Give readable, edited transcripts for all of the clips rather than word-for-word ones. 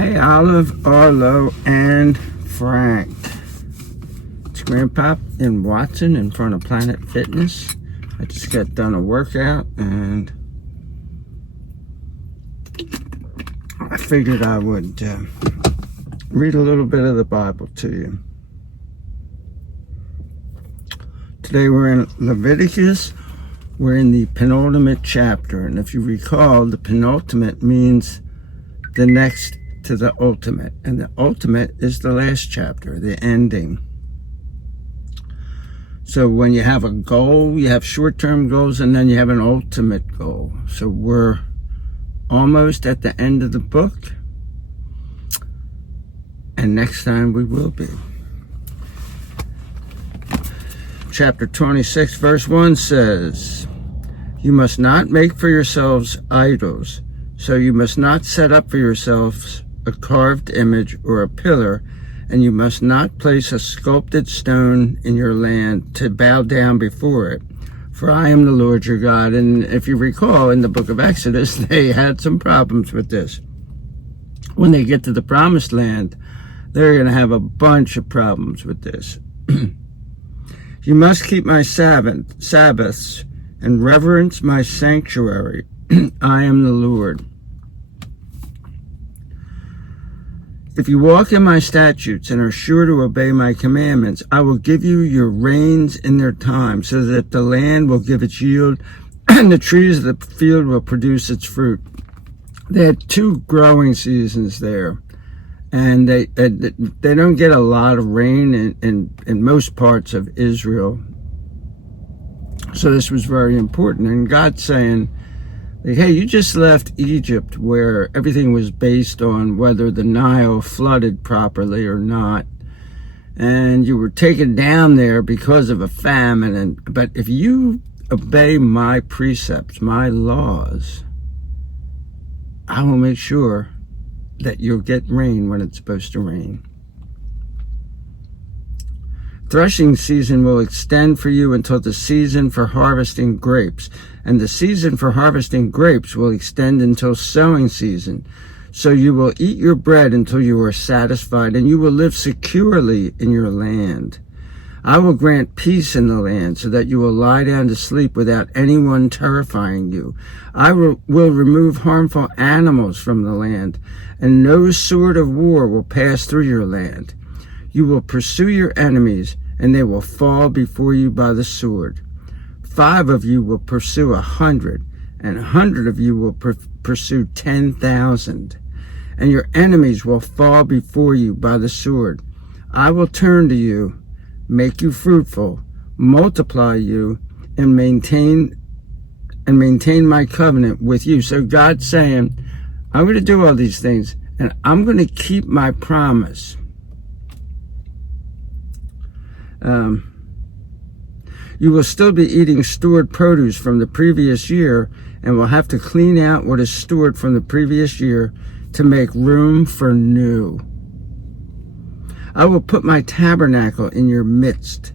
Hey, Olive, Arlo, and Frank. It's Grandpop in Watson in front of Planet Fitness. I just got done a workout and I figured I would read a little bit of the Bible to you. Today we're in Leviticus. We're in the penultimate chapter, and if you recall, the penultimate means the next to the ultimate, and the ultimate is the last chapter, the ending. So when you have a goal, you have short-term goals, and then you have an ultimate goal. So we're almost at the end of the book, and next time we will be. Chapter 26, verse 1 says, "You must not make for yourselves idols, so you must not set up for yourselves a carved image or a pillar, and you must not place a sculpted stone in your land to bow down before it. For I am the Lord your God." And if you recall, in the book of Exodus, they had some problems with this. When they get to the promised land, they're going to have a bunch of problems with this. "You must keep my Sabbaths and reverence my sanctuary. I am the Lord. If you walk in my statutes and are sure to obey my commandments, I will give you your rains in their time, so that the land will give its yield and the trees of the field will produce its fruit." They had 2 growing seasons there, and they don't get a lot of rain in most parts of Israel. So this was very important. And God's saying, hey, you just left Egypt, where everything was based on whether the Nile flooded properly or not. And you were taken down there because of a famine. But if you obey my precepts, my laws, I will make sure that you'll get rain when it's supposed to rain. Threshing season will extend for you until the season for harvesting grapes, and the season for harvesting grapes will extend until sowing season. So you will eat your bread until you are satisfied, and you will live securely in your land. I will grant peace in the land, so that you will lie down to sleep without anyone terrifying you. I will remove harmful animals from the land, and no sword of war will pass through your land. You will pursue your enemies, and they will fall before you by the sword. 5 of you will pursue 100, and 100 of you will pursue 10,000. And your enemies will fall before you by the sword. I will turn to you, make you fruitful, multiply you, and maintain my covenant with you. So God's saying, I'm going to do all these things, and I'm going to keep my promise. You will still be eating stored produce from the previous year, and will have to clean out what is stored from the previous year to make room for new. I will put my tabernacle in your midst,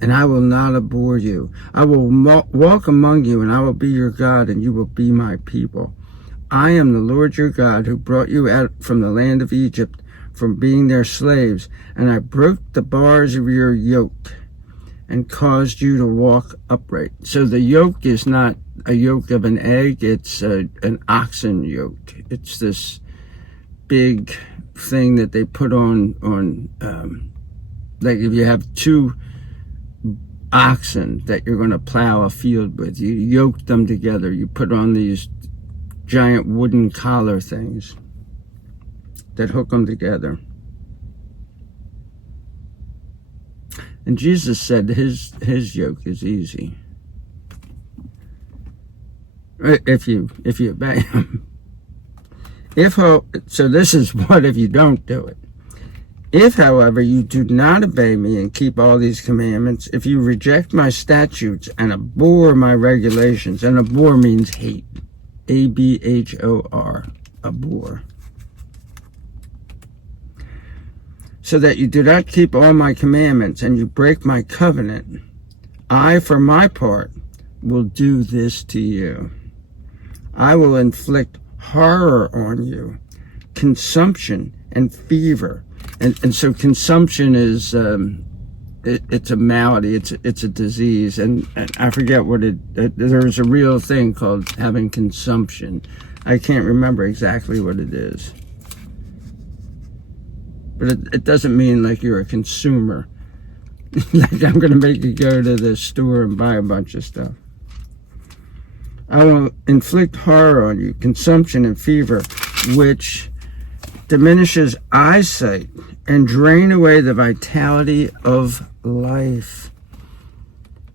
and I will not abhor you. I will walk among you, and I will be your God, and you will be my people. I am the Lord your God, who brought you out from the land of Egypt, from being their slaves, and I broke the bars of your yoke and caused you to walk upright. So the yoke is not a yoke of an egg, it's an oxen yoke. It's this big thing that they put on like if you have 2 oxen that you're going to plow a field with, you yoke them together. You put on these giant wooden collar things that hook them together. And Jesus said his yoke is easy if you obey him. So this is what if you don't do it. If, however, you do not obey me and keep all these commandments, if you reject my statutes and abhor my regulations, and abhor means hate, A-B-H-O-R, abhor, so that you do not keep all my commandments and you break my covenant, I, for my part, will do this to you. I will inflict horror on you, consumption and fever. And so consumption is, it's a malady, it's a disease. And I forget what there's a real thing called having consumption. I can't remember exactly what it is. But it doesn't mean like you're a consumer. Like I'm going to make you go to the store and buy a bunch of stuff. I will inflict horror on you, consumption and fever, which diminishes eyesight and drain away the vitality of life.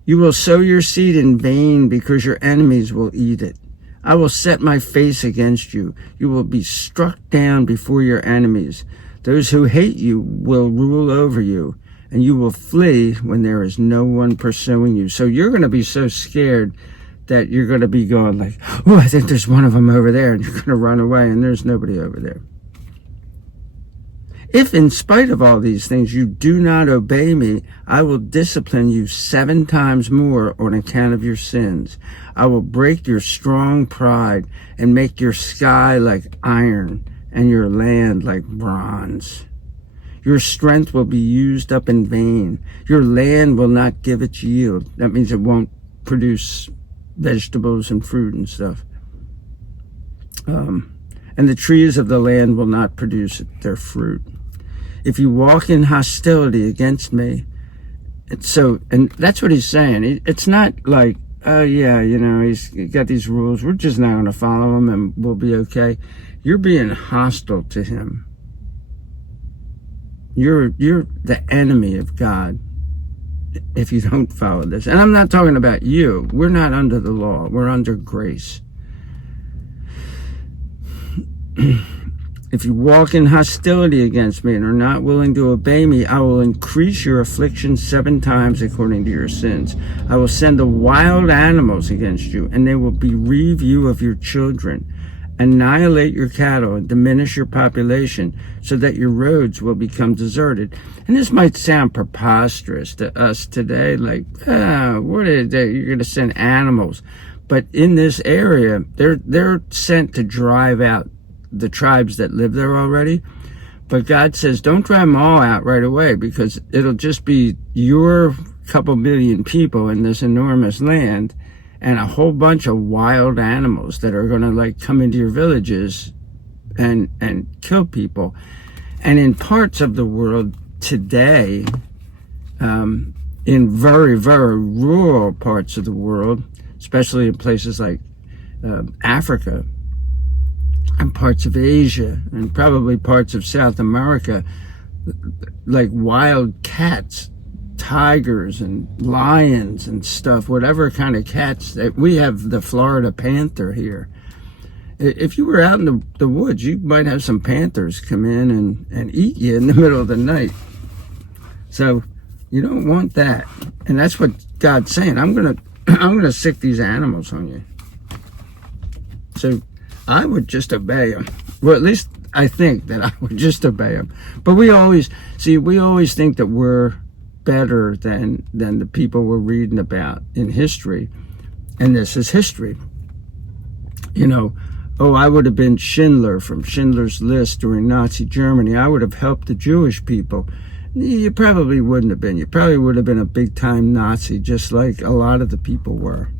You will sow your seed in vain because your enemies will eat it. I will set my face against you. You will be struck down before your enemies. Those who hate you will rule over you, and you will flee when there is no one pursuing you. So you're going to be so scared that you're going to be going like, oh, I think there's one of them over there, and you're going to run away, and there's nobody over there. If in spite of all these things you do not obey me, I will discipline you 7 times more on account of your sins. I will break your strong pride and make your sky like iron and your land like bronze. Your strength will be used up in vain. Your land will not give its yield. That means it won't produce vegetables and fruit and stuff. And the trees of the land will not produce their fruit. If you walk in hostility against me, and that's what he's saying. It's not like, oh yeah, he's got these rules. We're just not going to follow them and we'll be okay. You're being hostile to him. You're the enemy of God if you don't follow this. And I'm not talking about you. We're not under the law. We're under grace. If you walk in hostility against me and are not willing to obey me, I will increase your affliction 7 times according to your sins. I will send the wild animals against you, and they will bereave you of your children, annihilate your cattle, and diminish your population, so that your roads will become deserted. And this might sound preposterous to us today, like, what is that? You're going to send animals. But in this area, they're sent to drive out the tribes that live there already. But God says, don't drive them all out right away, because it'll just be your couple million people in this enormous land and a whole bunch of wild animals that are going to like come into your villages and kill people. And in parts of the world today, in very, very rural parts of the world, especially in places like Africa, and parts of Asia, and probably parts of South America, like wild cats, tigers and lions and stuff, whatever kind of cats. We have the Florida panther here. If you were out in the woods, you might have some panthers come in and eat you in the middle of the night. So you don't want that. And that's what God's saying. I'm gonna sick these animals on you. So I would just obey him. Well, at least I think that I would just obey him. But we always think that we're better than the people we're reading about in history. And this is history. I would have been Schindler from Schindler's List during Nazi Germany. I would have helped the Jewish people. You probably wouldn't have been. You probably would have been a big-time Nazi, just like a lot of the people were.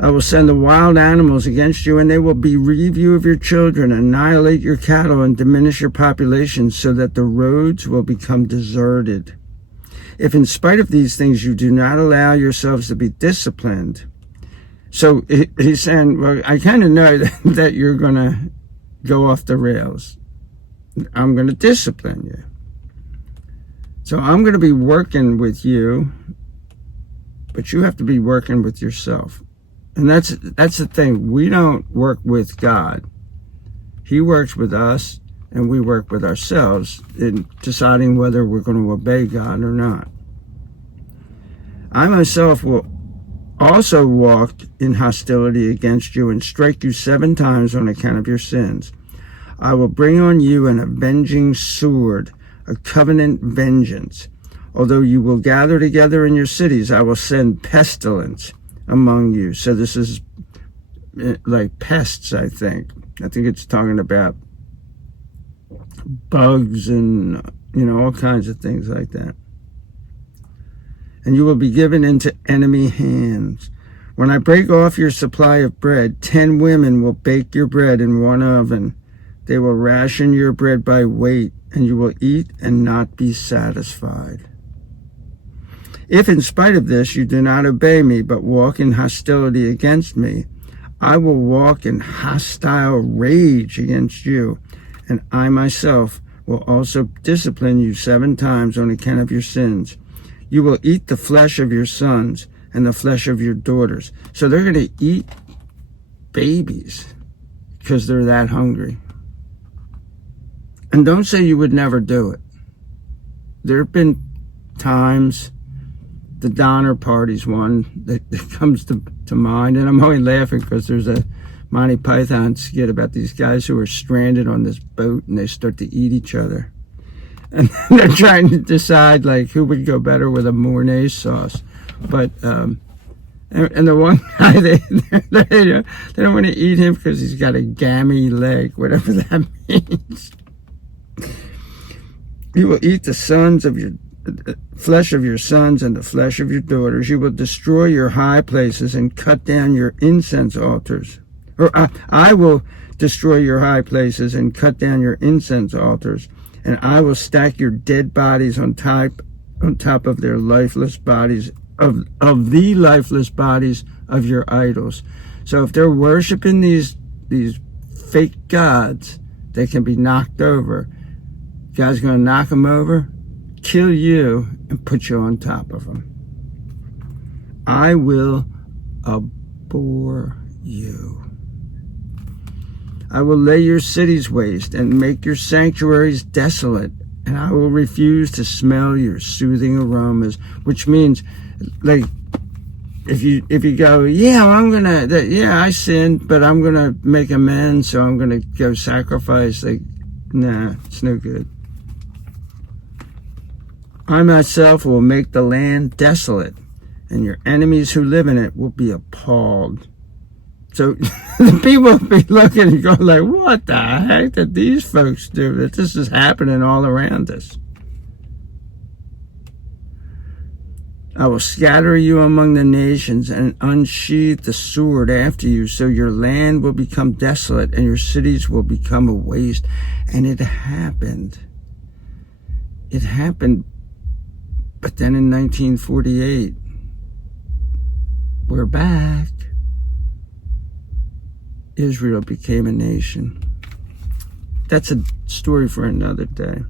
I will send the wild animals against you, and they will bereave you of your children, annihilate your cattle, and diminish your population, so that the roads will become deserted. If in spite of these things you do not allow yourselves to be disciplined. So he's saying, well, I kind of know that you're going to go off the rails. I'm going to discipline you. So I'm going to be working with you, but you have to be working with yourself. And that's the thing. We don't work with God. He works with us, and we work with ourselves in deciding whether we're going to obey God or not. I myself will also walk in hostility against you and strike you 7 times on account of your sins. I will bring on you an avenging sword, a covenant vengeance. Although you will gather together in your cities, I will send pestilence among you. So this is like pests, I think. I think it's talking about bugs and, all kinds of things like that. And you will be given into enemy hands. When I break off your supply of bread, 10 women will bake your bread in one oven. They will ration your bread by weight, and you will eat and not be satisfied. If in spite of this you do not obey me, but walk in hostility against me, I will walk in hostile rage against you, and I myself will also discipline you 7 times on account of your sins. You will eat the flesh of your sons and the flesh of your daughters. So they're going to eat babies because they're that hungry. And don't say you would never do it. There have been times, the Donner Party's one that comes to mind, and I'm only laughing because there's a Monty Python skit about these guys who are stranded on this boat and they start to eat each other. And they're trying to decide like who would go better with a Mornay sauce. But and the one guy they don't want to eat him because he's got a gammy leg, whatever that means. You will eat the flesh of your sons and the flesh of your daughters. You will destroy your high places and cut down your incense altars. Or I will destroy your high places and cut down your incense altars. And I will stack your dead bodies on top of their lifeless bodies, of the lifeless bodies of your idols. So if they're worshiping these fake gods, they can be knocked over. God's going to knock them over, kill you, and put you on top of them. I will abhor you. I will lay your cities waste and make your sanctuaries desolate, and I will refuse to smell your soothing aromas, which means, like, if you go, I sinned, but I'm gonna make amends, so I'm gonna go sacrifice. Like, nah, it's no good. I myself will make the land desolate, and your enemies who live in it will be appalled. So the people will be looking and going like, what the heck did these folks do? That this is happening all around us. I will scatter you among the nations and unsheathe the sword after you, so your land will become desolate and your cities will become a waste. And it happened. It happened, but then in 1948, we're back. Israel became a nation. That's a story for another day.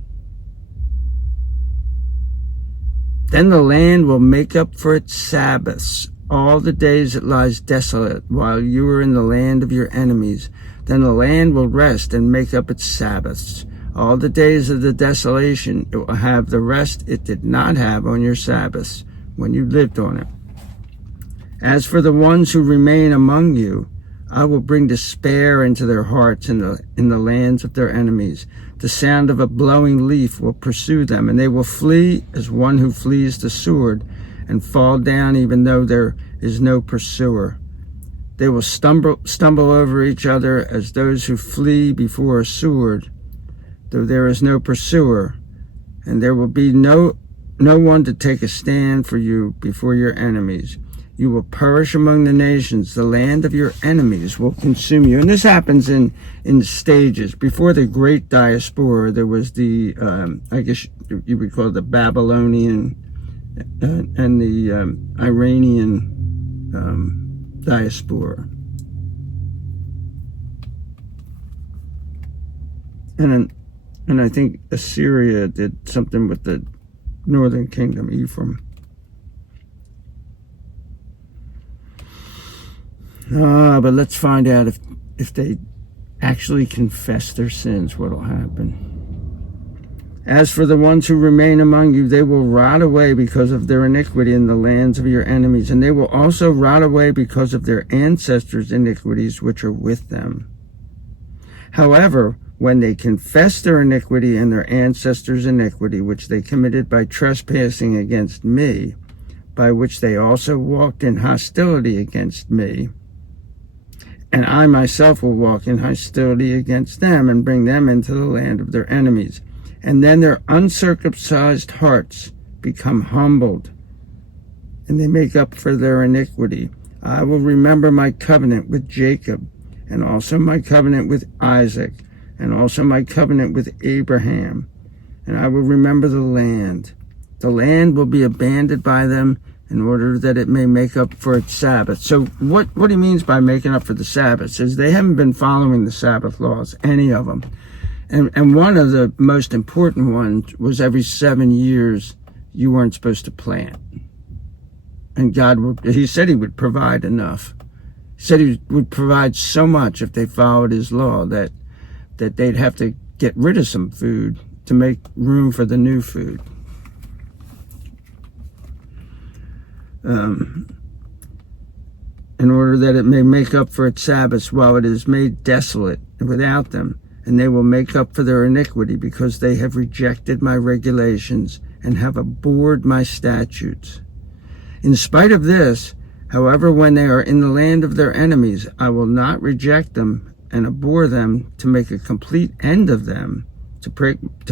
Then the land will make up for its Sabbaths, all the days it lies desolate, while you are in the land of your enemies. Then the land will rest and make up its Sabbaths. All the days of the desolation, it will have the rest it did not have on your Sabbaths, when you lived on it. As for the ones who remain among you, I will bring despair into their hearts in the lands of their enemies. The sound of a blowing leaf will pursue them, and they will flee as one who flees the sword, and fall down even though there is no pursuer. They will stumble over each other as those who flee before a sword, though there is no pursuer, and there will be no one to take a stand for you before your enemies. You will perish among the nations. The land of your enemies will consume you. And this happens in stages. Before the Great Diaspora, there was the, I guess you would call it the Babylonian and the Iranian Diaspora. And I think Assyria did something with the northern kingdom, Ephraim. But let's find out if they actually confess their sins, what will happen. As for the ones who remain among you, they will rot away because of their iniquity in the lands of your enemies, and they will also rot away because of their ancestors' iniquities which are with them. However, when they confess their iniquity and their ancestors' iniquity, which they committed by trespassing against me, by which they also walked in hostility against me, And I myself will walk in hostility against them and bring them into the land of their enemies. And then their uncircumcised hearts become humbled, and they make up for their iniquity. I will remember my covenant with Jacob, and also my covenant with Isaac, and also my covenant with Abraham. And I will remember the land. The land will be abandoned by them in order that it may make up for its Sabbath. So what he means by making up for the Sabbath is they haven't been following the Sabbath laws, any of them. And one of the most important ones was every 7 years you weren't supposed to plant. And he said he would provide enough. He said he would provide so much if they followed his law that they'd have to get rid of some food to make room for the new food. In order that it may make up for its Sabbaths while it is made desolate without them. And they will make up for their iniquity because they have rejected my regulations and have abhorred my statutes. In spite of this, however, when they are in the land of their enemies, I will not reject them and abhor them to make a complete end of them, to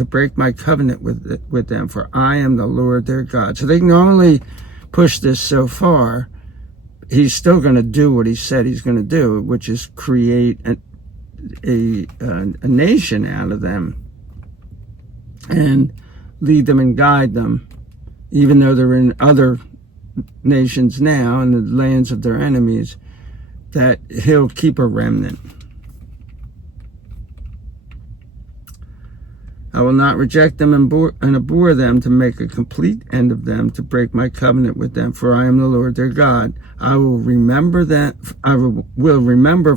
break my covenant with them, for I am the Lord their God. So they can only push this so far. He's still going to do what he said he's going to do, which is create a nation out of them and lead them and guide them, even though they're in other nations now in the lands of their enemies, that he'll keep a remnant. I will not reject them and abhor them to make a complete end of them, to break my covenant with them, for I am the Lord their God. I will remember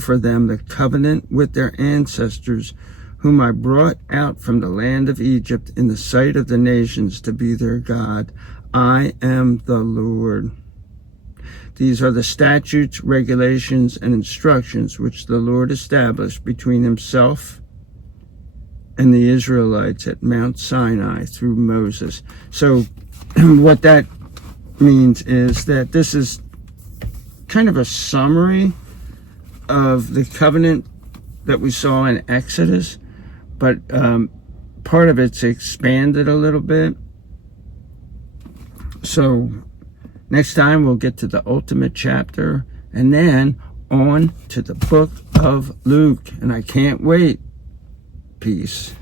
for them the covenant with their ancestors, whom I brought out from the land of Egypt in the sight of the nations to be their God. I am the Lord. These are the statutes, regulations, and instructions which the Lord established between himself and the Israelites at Mount Sinai through Moses. So what that means is that this is kind of a summary of the covenant that we saw in Exodus, but part of it's expanded a little bit. So next time we'll get to the ultimate chapter and then on to the book of Luke. And I can't wait. Peace.